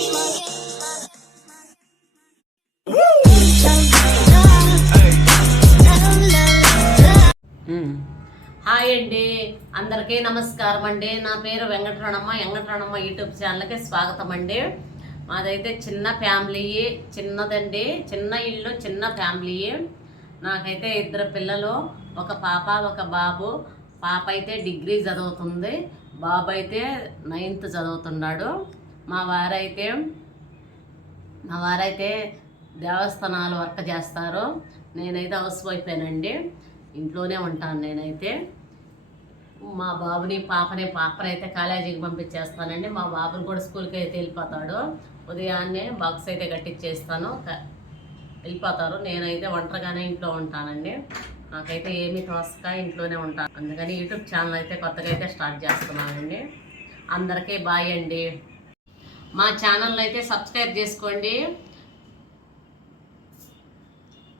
Hi అండి, అందరికీ నమస్కారం అండి. నా పేరు వెంకటరమణ యూట్యూబ్ ఛానల్కి స్వాగతం అండి. మాదైతే చిన్న ఫ్యామిలీ, చిన్నదండి, చిన్న ఇల్లు, చిన్న ఫ్యామిలీ. నాకైతే 2 పిల్లలు, ఒక పాప ఒక బాబు. పాప అయితే డిగ్రీ చదువుతుంది, బాబు అయితే 9th చదువుతున్నాడు. మా వారైతే దేవస్థానాలు వర్క్ చేస్తారు. నేనైతే హౌస్ వైఫేనండి, ఇంట్లోనే ఉంటాను. నేనైతే మా పాపనైతే కాలేజీకి పంపించేస్తానండి. మా బాబుని కూడా స్కూల్కి అయితే వెళ్ళిపోతాడు. ఉదయాన్నే బాక్స్ అయితే కట్టించేస్తాను, వెళ్ళిపోతారు. నేనైతే ఒంటరిగానే ఇంట్లో ఉంటానండి. నాకైతే ఏమీ తోసక ఇంట్లోనే ఉంటాను. అందుకని యూట్యూబ్ ఛానల్ అయితే కొత్తగా అయితే స్టార్ట్ చేస్తున్నానండి. అందరికీ బాయ్ అండి. మా ఛానల్ అయితే సబ్స్క్రైబ్ చేసుకోండి.